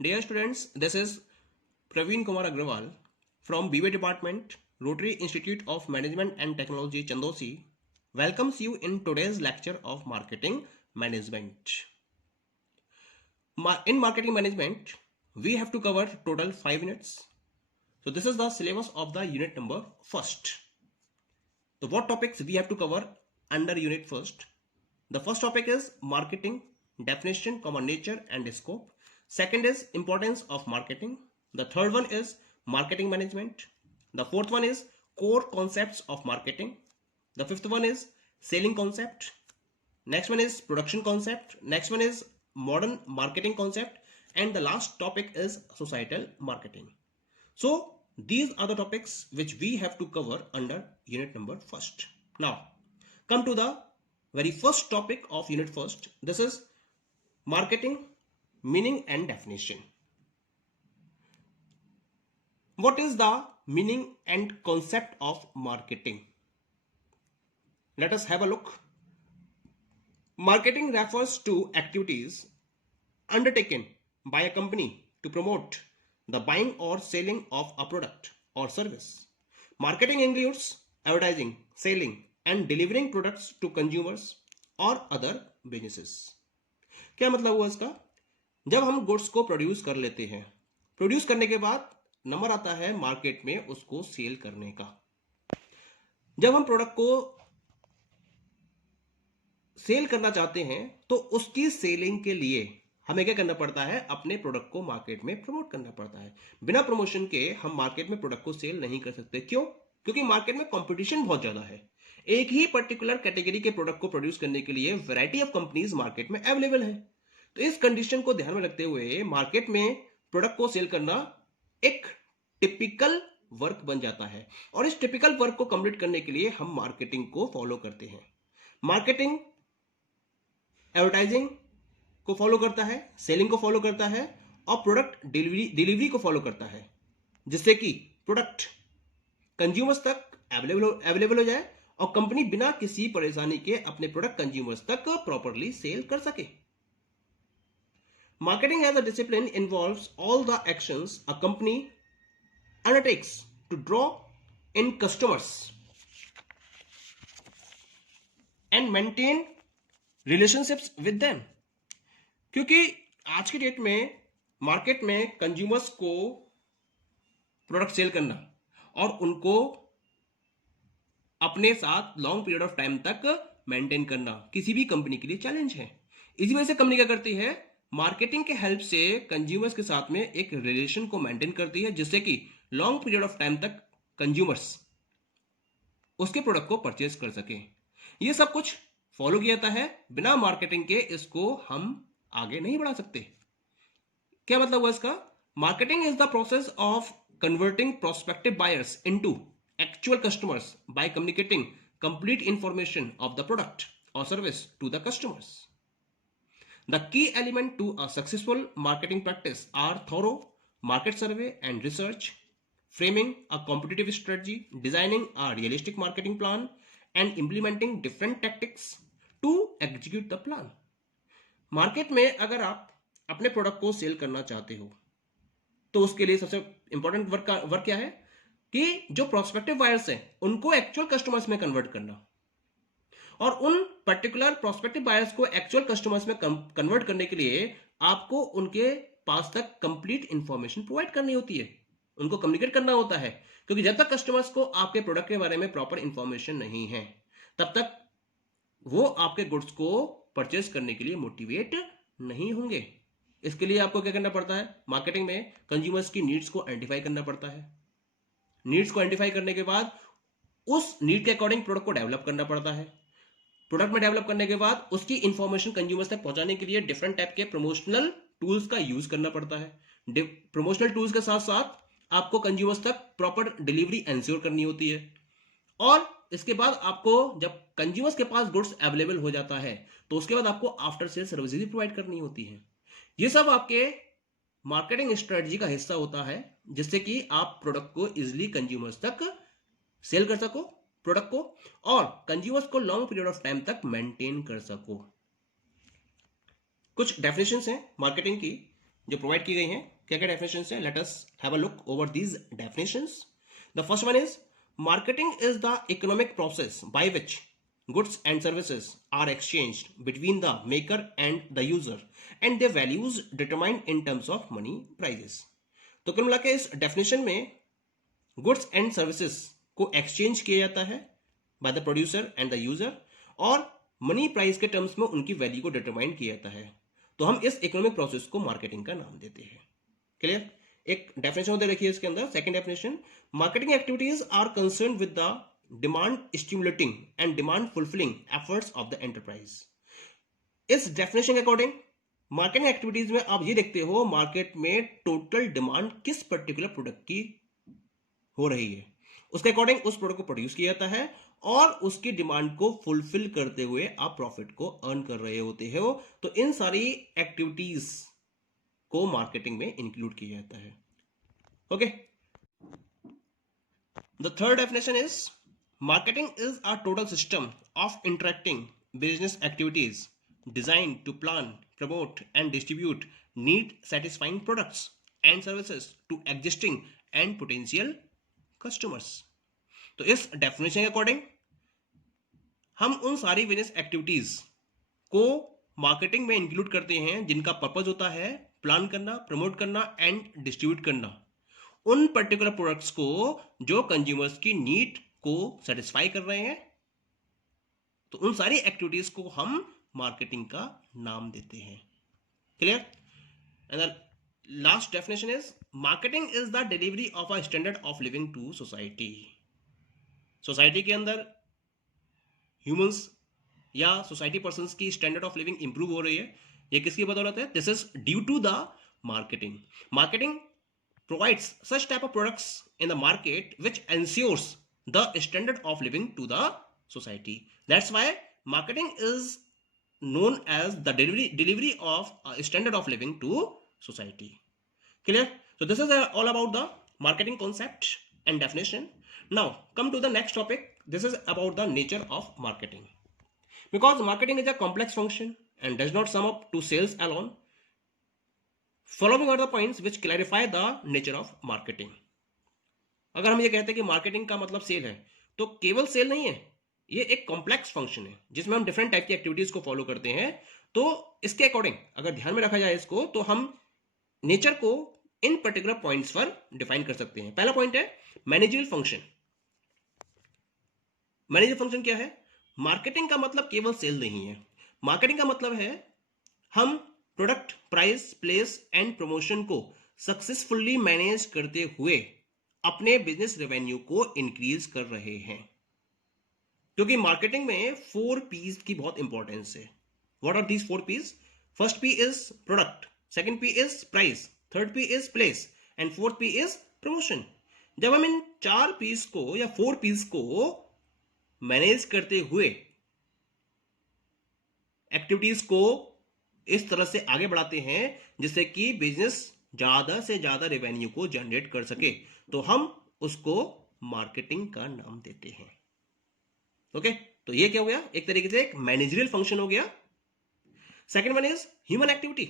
Dear students, this is Praveen Kumar Agrawal from BA Department, Rotary Institute of Management and Technology, Chandosi, welcomes you in today's lecture of Marketing Management. In Marketing Management, we have to cover total 5 units. So this is the syllabus of the unit number first. So what topics we have to cover under unit first? The first topic is marketing, definition, nature and scope. Second is importance of marketing. The third one is marketing management. The fourth one is core concepts of marketing. The fifth one is selling concept. Next one is production concept. Next one is modern marketing concept. And the last topic is societal marketing. So these are the topics which we have to cover under unit number first. Now come to the very first topic of unit first. This is marketing, meaning and definition. What is the meaning and concept of marketing? Let us have a look. Marketing refers to activities undertaken by a company to promote the buying or selling of a product or service. Marketing includes advertising, selling and delivering products to consumers or other businesses. क्या मतलब हुआ इसका? जब हम goods को produce कर लेते हैं, प्रोड्यूस करने के बाद नंबर आता है मार्केट में उसको सेल करने का. जब हम प्रोडक्ट को सेल करना चाहते हैं तो उसकी सेलिंग के लिए हमें क्या करना पड़ता है? अपने प्रोडक्ट को मार्केट में प्रमोट करना पड़ता है. बिना प्रमोशन के हम मार्केट में प्रोडक्ट को सेल नहीं कर सकते. क्यों? क्योंकि मार्केट में कंपटीशन बहुत ज्यादा है. एक ही पर्टिकुलर कैटेगरी के प्रोडक्ट को प्रोड्यूस करने के लिए वैरायटी ऑफ कंपनीज मार्केट में अवेलेबल है. तो इस कंडीशन को ध्यान में रखते हुए मार्केट में प्रोडक्ट को सेल करना एक टिपिकल वर्क बन जाता है. और इस टिपिकल वर्क को कंप्लीट करने के लिए हम मार्केटिंग को फॉलो करते हैं. मार्केटिंग एडवर्टाइजिंग को फॉलो करता है, सेलिंग को फॉलो करता है और प्रोडक्ट डिलीवरी को फॉलो करता है, जिससे कि प्रोडक्ट कंज्यूमर्स तक अवेलेबल हो जाए और कंपनी बिना किसी परेशानी के अपने प्रोडक्ट कंज्यूमर्स तक प्रॉपरली सेल कर सके. Marketing as a discipline involves all the actions a company undertakes to draw in customers and maintain relationships with them. क्योंकि आज की डेट में मार्केट में कंज्यूमर्स को प्रोडक्ट सेल करना और उनको अपने साथ लॉन्ग पीरियड ऑफ टाइम तक मेंटेन करना किसी भी कंपनी के लिए चैलेंज है. इसी वजह से कंपनी क्या करती है? मार्केटिंग के हेल्प से कंज्यूमर्स के साथ में एक रिलेशन को मेंटेन करती है, जिससे कि लॉन्ग पीरियड ऑफ टाइम तक कंज्यूमर्स उसके प्रोडक्ट को परचेज कर सके. ये सब कुछ फॉलो किया जाता है. बिना मार्केटिंग के इसको हम आगे नहीं बढ़ा सकते. क्या मतलब हुआ इसका? Marketing is the process of converting prospective buyers into actual customers by communicating complete information of the product और service to the customers. The key element to a successful marketing practice are thorough market survey and research, framing a competitive strategy, designing a realistic marketing plan, and implementing different tactics to execute the plan. Market में अगर आप अपने product को cell करना चाहते हो तो उसके लिए सबसे इंपॉर्टेंट वर्क क्या है कि जो प्रोस्पेक्टिव बायर्स हैं उनको एक्चुअल कस्टमर्स में कन्वर्ट करना और उन पर्टिकुलर प्रोस्पेक्टिव बायर्स को एक्चुअल कस्टमर्स में कन्वर्ट करने के लिए आपको उनके पास तक कंप्लीट इंफॉर्मेशन प्रोवाइड करनी होती है, उनको कम्युनिकेट करना होता है. क्योंकि जब तक कस्टमर्स को आपके प्रोडक्ट के बारे में प्रॉपर इंफॉर्मेशन नहीं है तब तक वो आपके गुड्स को परचेस करने के लिए मोटिवेट नहीं होंगे. इसके लिए आपको क्या करना पड़ता है? मार्केटिंग में कंज्यूमर्स की नीड्स को आइडेंटिफाई करना पड़ता है. नीड्स को आइडेंटिफाई करने के बाद उस नीड के अकॉर्डिंग प्रोडक्ट को डेवलप करना पड़ता है. प्रोडक्ट में डेवलप करने के बाद उसकी इंफॉर्मेशन कंज्यूमर्स तक पहुंचाने के लिए डिफरेंट टाइप के प्रमोशनल टूल्स का यूज करना पड़ता है. प्रमोशनल टूल्स के साथ साथ आपको कंज्यूमर्स तक प्रॉपर डिलीवरी एंश्योर करनी होती है. और इसके बाद आपको जब कंज्यूमर्स के पास गुड्स अवेलेबल हो जाता है तो उसके बाद आपको आफ्टर सेल सर्विसेज भी प्रोवाइड करनी होती है. ये सब आपके मार्केटिंग स्ट्रेटजी का हिस्सा होता है, जिससे कि आप प्रोडक्ट को इजिली कंज्यूमर्स तक सेल कर सको प्रोडक्ट को और कंज्यूमर्स को लॉन्ग पीरियड ऑफ टाइम तक मेंटेन कर सको. कुछ डेफिनेशंस हैं मार्केटिंग की. जो प्रोवाइड की गई हैं। क्या क्या डेफिनेशन है, let us have a look over these definitions. The first one is marketing is the economic process by which goods and services are exchanged between the maker and the user and their values determined in terms of money prices। तो कुल मिला के इस definition में goods and services को exchange किया जाता है by the producer and the user और मनी प्राइस के टर्म्स में उनकी वैल्यू को डिटरमाइन किया जाता है। तो हम इस इकोनॉमिक प्रोसेस को मार्केटिंग का नाम देते हैं। क्लियर? एक डेफिनेशन होते रखिए इसके अंदर। Second definition, marketing activities are concern with the demand stimulating and demand fulfilling efforts of the enterprise. इस डेफिनेशन के अकॉर्डिंग मार्केटिंग एक्टिविटीज में आप ये देखते हो मार्केट में टोटल डिमांड किस पर्टिकुलर प्रोडक्ट की हो रही है, उसके अकॉर्डिंग उस प्रोडक्ट को प्रोड्यूस किया जाता है और उसकी डिमांड को फुलफिल करते हुए आप प्रॉफिट को अर्न कर रहे होते हो। तो इन सारी एक्टिविटीज को मार्केटिंग में इंक्लूड किया जाता है। Okay, the third definition is marketing is a total system of interacting business activities design to plan, promote and distribute need satisfying products and services to existing and potential customers. तो इस definition के according हम उन सारी business activities को marketing में include करते हैं जिनका पर्पज होता है प्लान करना, प्रमोट करना एंड डिस्ट्रीब्यूट करना उन पर्टिकुलर प्रोडक्ट्स को जो कंज्यूमर्स की नीड को सेटिस्फाई कर रहे हैं। तो उन सारी एक्टिविटीज को हम मार्केटिंग का नाम देते हैं। Clear? And the last definition is marketing is the delivery of a standard of living to society. Society के अंदर ह्यूमंस या सोसाइटी पर्संस की स्टैंडर्ड ऑफ लिविंग इंप्रूव हो रही है, ये किसकी बदौलत है? This is due to the marketing. Marketing provides such type of products in the market which ensures the standard of living to the society. That's why marketing is known as the delivery of a standard of living to society. Clear? So this is all about the marketing concept and definition. Now come to the next topic. This is about the nature of marketing. Because marketing is a complex function and does not sum up to sales alone. Following are the points which clarify the nature of marketing. अगर हम ये कहते हैं कि marketing का मतलब cell है, तो केवल सेल नहीं है, ये एक कॉम्प्लेक्स फंक्शन है जिसमें हम डिफरेंट टाइप की एक्टिविटीज को फॉलो करते हैं। तो इसके अकॉर्डिंग अगर ध्यान में रखा जाए इसको, तो हम नेचर को इन पर्टिकुलर पॉइंट्स पर डिफाइन कर सकते हैं। पहला पॉइंट है मैनेजरियल फंक्शन। मैनेजरियल फंक्शन क्या है? मार्केटिंग का मतलब केवल सेल नहीं है। मार्केटिंग का मतलब है हम product, price, place and promotion को सक्सेसफुली मैनेज करते हुए अपने बिजनेस रेवेन्यू को इंक्रीज कर रहे हैं। क्योंकि मार्केटिंग में 4 P's की बहुत इंपॉर्टेंस है। What are these 4 P's? First P is product, second P is price, third P is place and fourth P is promotion. जब हम इन 4 P's को या 4 P's को मैनेज करते हुए एक्टिविटीज को इस तरह से आगे बढ़ाते हैं जिससे कि बिजनेस ज्यादा से ज्यादा रेवेन्यू को जनरेट कर सके, तो हम उसको मार्केटिंग का नाम देते हैं। ओके, तो ये क्या हो गया? एक तरीके से एक मैनेजरियल फंक्शन हो गया। Second one is human activity.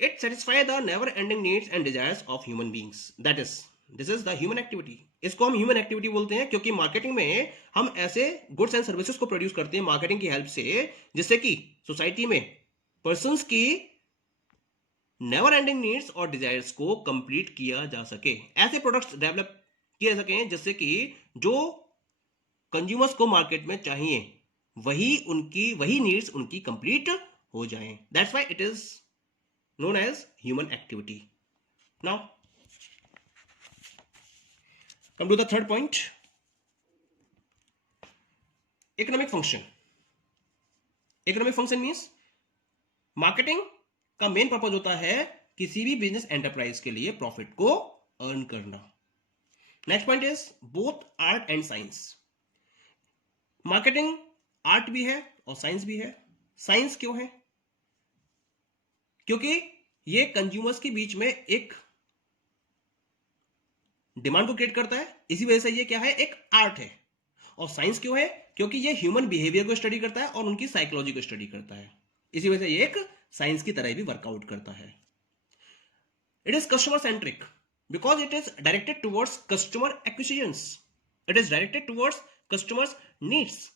It satisfy the never ending needs and desires of human beings. That is this is the human activity. इसको हम ह्यूमन एक्टिविटी बोलते हैं क्योंकि मार्केटिंग में हम ऐसे गुड्स एंड सर्विसेज को प्रोड्यूस करते हैं मार्केटिंग की हेल्प से, जिससे कि सोसाइटी में पर्संस की नेवर एंडिंग नीड्स और डिजायर्स को कंप्लीट किया जा सके। ऐसे प्रोडक्ट्स डेवलप किए जा सके जिससे कि जो कंज्यूमर्स को मार्केट में चाहिए वही नीड्स उनकी कंप्लीट हो जाएं। That's why it is known as human activity. Now come to the third point, economic function. Economic function means marketing का मेन पर्पज होता है किसी भी बिजनेस एंटरप्राइज के लिए प्रॉफिट को अर्न करना। Next point is both art and science. Marketing art भी है और साइंस भी है। साइंस क्यों है? क्योंकि ये कंज्यूमर्स के बीच में एक डिमांड को क्रिएट करता है, इसी वजह से ये क्या है? एक आर्ट है। और साइंस क्यों है? क्योंकि ये ह्यूमन बिहेवियर को स्टडी करता है और उनकी साइकोलॉजी को स्टडी करता है, इसी वजह से ये एक साइंस की तरह भी वर्कआउट करता है। It is customer centric because it is directed towards customer acquisitions. It is directed towards customers' needs.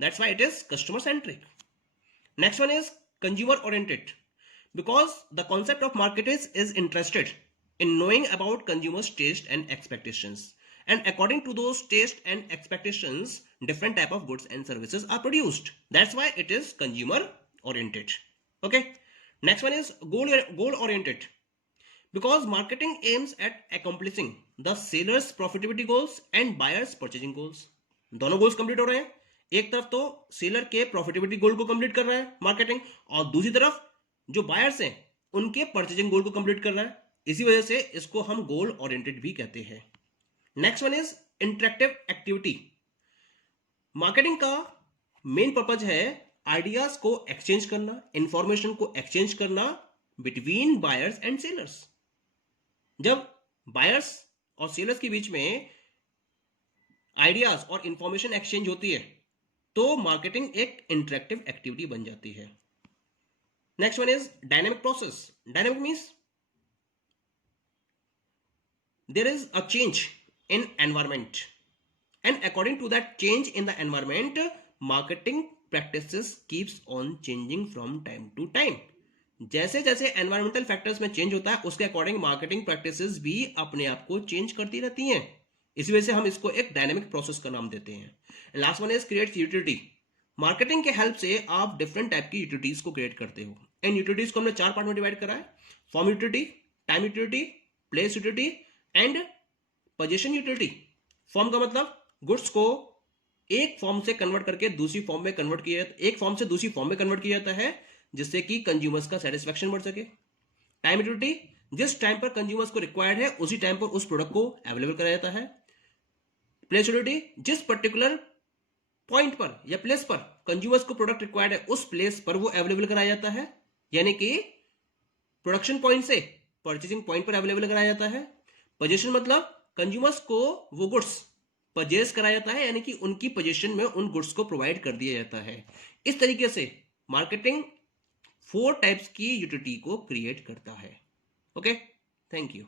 That's why it is customer centric. Next one is consumer oriented because the concept of market is interested in knowing about consumers' taste and expectations. And according to those taste and expectations, different type of goods and services are produced. That's why it is consumer oriented. Okay. Next one is goal oriented because marketing aims at accomplishing the seller's profitability goals and buyer's purchasing goals. दोनों goals complete हो रहे हैं. एक तरफ तो seller के profitability गोल को complete कर रहा है मार्केटिंग, और दूसरी तरफ जो बायर्स हैं उनके परचेजिंग गोल को कंप्लीट कर रहा है. इसी वजह से इसको हम गोल ओरिएंटेड भी कहते हैं. Next one is interactive activity. Marketing का मेन पर्पज है आइडियाज को एक्सचेंज करना, इंफॉर्मेशन को एक्सचेंज करना बिटवीन बायर्स एंड सेलर्स. जब बायर्स और सेलर्स के बीच में आइडियाज और इंफॉर्मेशन एक्सचेंज होती है तो मार्केटिंग एक इंटरेक्टिव एक्टिविटी बन जाती है. Next one is dynamic process. Dynamic means there is a change in environment and according to that change in the environment marketing practices keeps on changing from time to time. जैसे जैसे environmental factors में change होता है उसके according marketing practices भी अपने आप को चेंज करती रहती हैं. इसी वजह से हम इसको एक डायनेमिक प्रोसेस का नाम देते हैं. Last one is create utility. Marketing के हेल्प से आप डिफरेंट टाइप की यूटिलिटीज को क्रिएट करते हो. इन यूटिलिटीज को हमने 4 पार्ट में डिवाइड करा है. Form utility, time utility, place utility and position utility. Form का मतलब गुड्स को एक फॉर्म से कन्वर्ट करके दूसरी फॉर्म में कन्वर्ट किया, एक फॉर्म से दूसरी फॉर्म में कन्वर्ट किया जाता है जिससे कि कंज्यूमर्स का सेटिस्फेक्शन बढ़ सके. टाइम यूटिलिटी, जिस टाइम पर कंज्यूमर्स को रिक्वायर्ड है उसी टाइम पर उस प्रोडक्ट को अवेलेबल कराया जाता है. प्लेस यूटिलिटी, जिस पर्टिकुलर पॉइंट पर या प्लेस पर कंज्यूमर्स को प्रोडक्ट रिक्वायर्ड है उस प्लेस पर वो अवेलेबल कराया जाता है, यानी कि प्रोडक्शन पॉइंट से परचेसिंग पॉइंट पर अवेलेबल कराया जाता है. पोजीशन मतलब कंज्यूमर्स को वो गुड्स परचेज कराया जाता है, यानी कि उनकी पोजीशन में उन गुड्स को प्रोवाइड कर दिया जाता है. इस तरीके से मार्केटिंग 4 टाइप्स की यूटिलिटी को क्रिएट करता है. Okay, thank you.